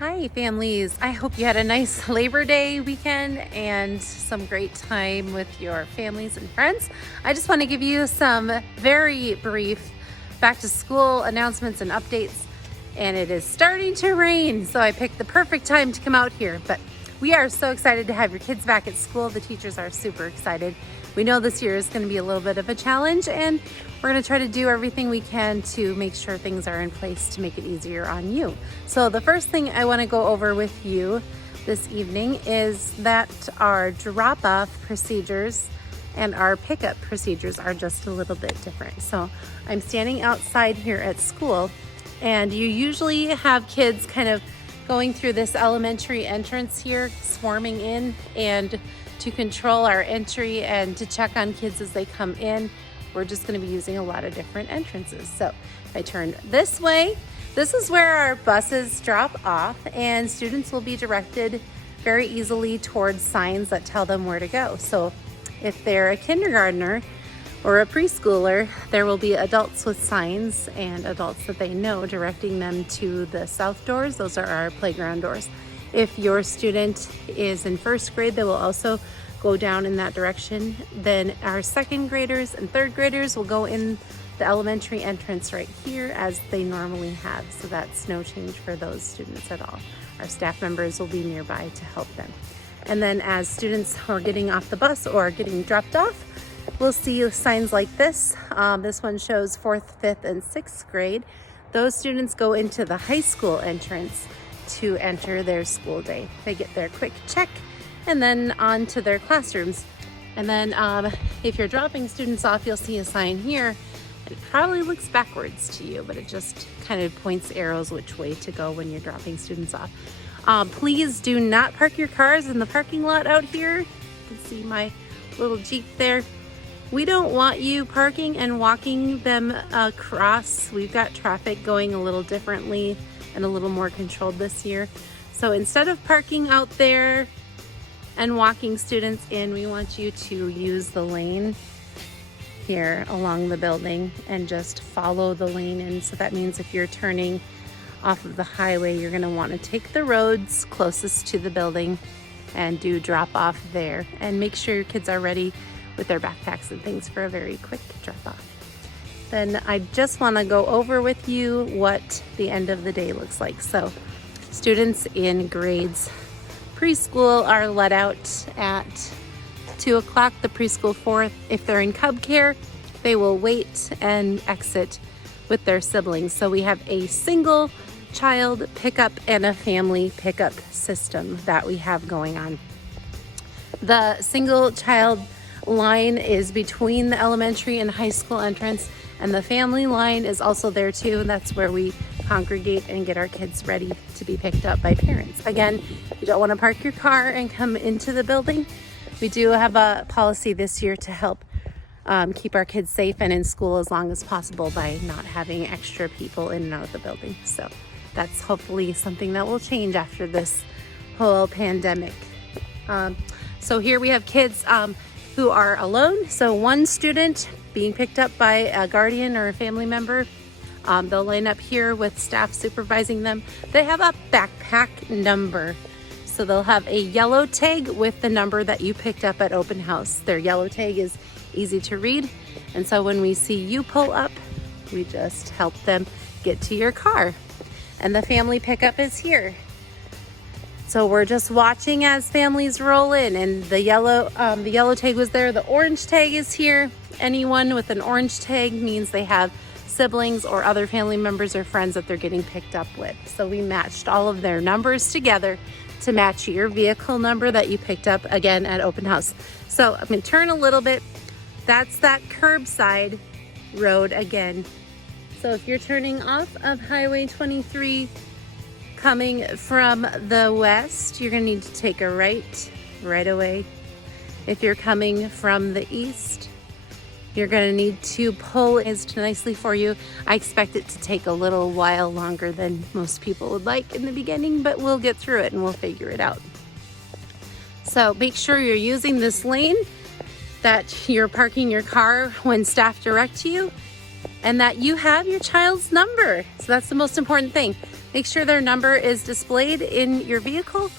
Hi families, I hope you had a nice Labor Day weekend and some great time with your families and friends. I just want to give you some very brief back to school announcements and updates. And it is starting to rain, so I picked the perfect time to come out here. But we are so excited to have your kids back at school. The teachers are super excited. We know this year is going to be a little bit of a challenge, and we're going to try to do everything we can to make sure things are in place to make it easier on you. So the first thing I want to go over with you this evening is that our drop-off procedures and our pickup procedures are just a little bit different. So I'm standing outside here at school, and you usually have kids kind of going through this elementary entrance here, swarming in, and to control our entry and to check on kids as they come in, we're just going to be using a lot of different entrances. So if I turn this way, this is where our buses drop off, and students will be directed very easily towards signs that tell them where to go. So if they're a kindergartner or a preschooler, there will be adults with signs and adults that they know directing them to the south doors. Those are our playground doors. If your student is in first grade, they will also go down in that direction. Then our second graders and third graders will go in the elementary entrance right here as they normally have. So that's no change for those students at all. Our staff members will be nearby to help them. And then as students are getting off the bus or getting dropped off, we'll see signs like this. This one shows 4th, 5th, and 6th grade. Those students go into the high school entrance to enter their school day. They get their quick check and then on to their classrooms. And then if you're dropping students off, you'll see a sign here. It probably looks backwards to you, but it just kind of points arrows which way to go when you're dropping students off. Please do not park your cars in the parking lot out here. You can see my little Jeep there. We don't want you parking and walking them across. We've got traffic going a little differently and a little more controlled this year. So instead of parking out there and walking students in, we want you to use the lane here along the building and just follow the lane in. So that means if you're turning off of the highway, you're going to want to take the roads closest to the building and do drop off there, and make sure your kids are ready with their backpacks and things for a very quick drop off. Then I just want to go over with you what the end of the day looks like. So students in grades preschool are let out at 2 o'clock, the preschool 4th. If they're in cub care, they will wait and exit with their siblings. So we have a single child pickup and a family pickup system that we have going on. The single child line is between the elementary and high school entrance, and the family line is also there too, and that's where we congregate and get our kids ready to be picked up by parents. Again, you don't want to park your car and come into the building. We do have a policy this year to help keep our kids safe and in school as long as possible by not having extra people in and out of the building. So that's hopefully something that will change after this whole pandemic. So here we have kids who are alone. So one student being picked up by a guardian or a family member. They'll line up here with staff supervising them. They have a backpack number. So they'll have a yellow tag with the number that you picked up at open house. Their yellow tag is easy to read. And so when we see you pull up, we just help them get to your car. And the family pickup is here. So we're just watching as families roll in, and the yellow tag was there. The orange tag is here. Anyone with an orange tag means they have siblings or other family members or friends that they're getting picked up with. So we matched all of their numbers together to match your vehicle number that you picked up again at open house. So I'm going to turn a little bit. That's that curbside road again. So if you're turning off of Highway 23, coming from the west, you're going to need to take a right away. If you're coming from the east, you're going to need to pull it nicely for you. I expect it to take a little while longer than most people would like in the beginning, but we'll get through it and we'll figure it out. So make sure you're using this lane, that you're parking your car when staff direct you, and that you have your child's number. So that's the most important thing. Make sure their number is displayed in your vehicle,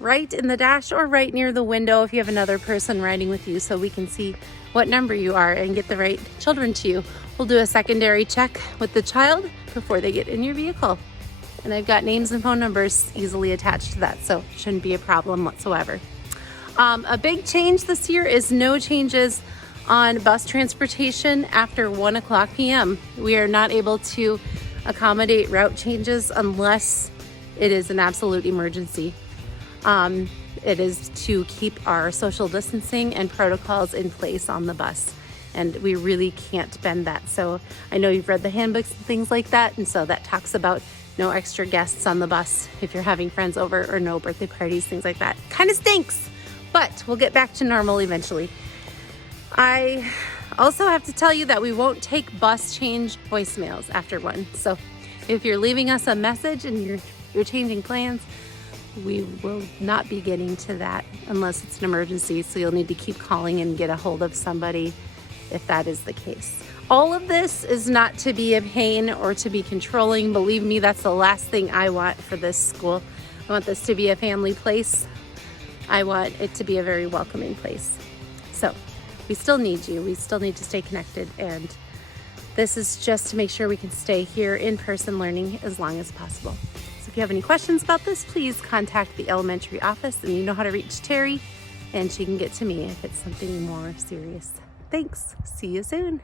right in the dash or right near the window if you have another person riding with you, so we can see what number you are and get the right children to you. We'll do a secondary check with the child before they get in your vehicle. And I've got names and phone numbers easily attached to that, so shouldn't be a problem whatsoever. A big change this year is no changes on bus transportation after 1:00 p.m. We are not able to accommodate route changes unless it is an absolute emergency. It is to keep our social distancing and protocols in place on the bus, and we really can't bend that. So I know you've read the handbooks and things like that, and so that talks about no extra guests on the bus if you're having friends over, or no birthday parties, things like that. Kind of stinks, but we'll get back to normal eventually. I also have to tell you that we won't take bus change voicemails after 1. So if you're leaving us a message and you're changing plans, we will not be getting to that unless it's an emergency. So you'll need to keep calling and get a hold of somebody if that is the case. All of this is not to be a pain or to be controlling. Believe me, that's the last thing I want for this school. I want this to be a family place. I want it to be a very welcoming place. So we still need you. We still need to stay connected. And this is just to make sure we can stay here in person learning as long as possible. So if you have any questions about this, please contact the elementary office, and you know how to reach Terry, and she can get to me if it's something more serious. Thanks. See you soon.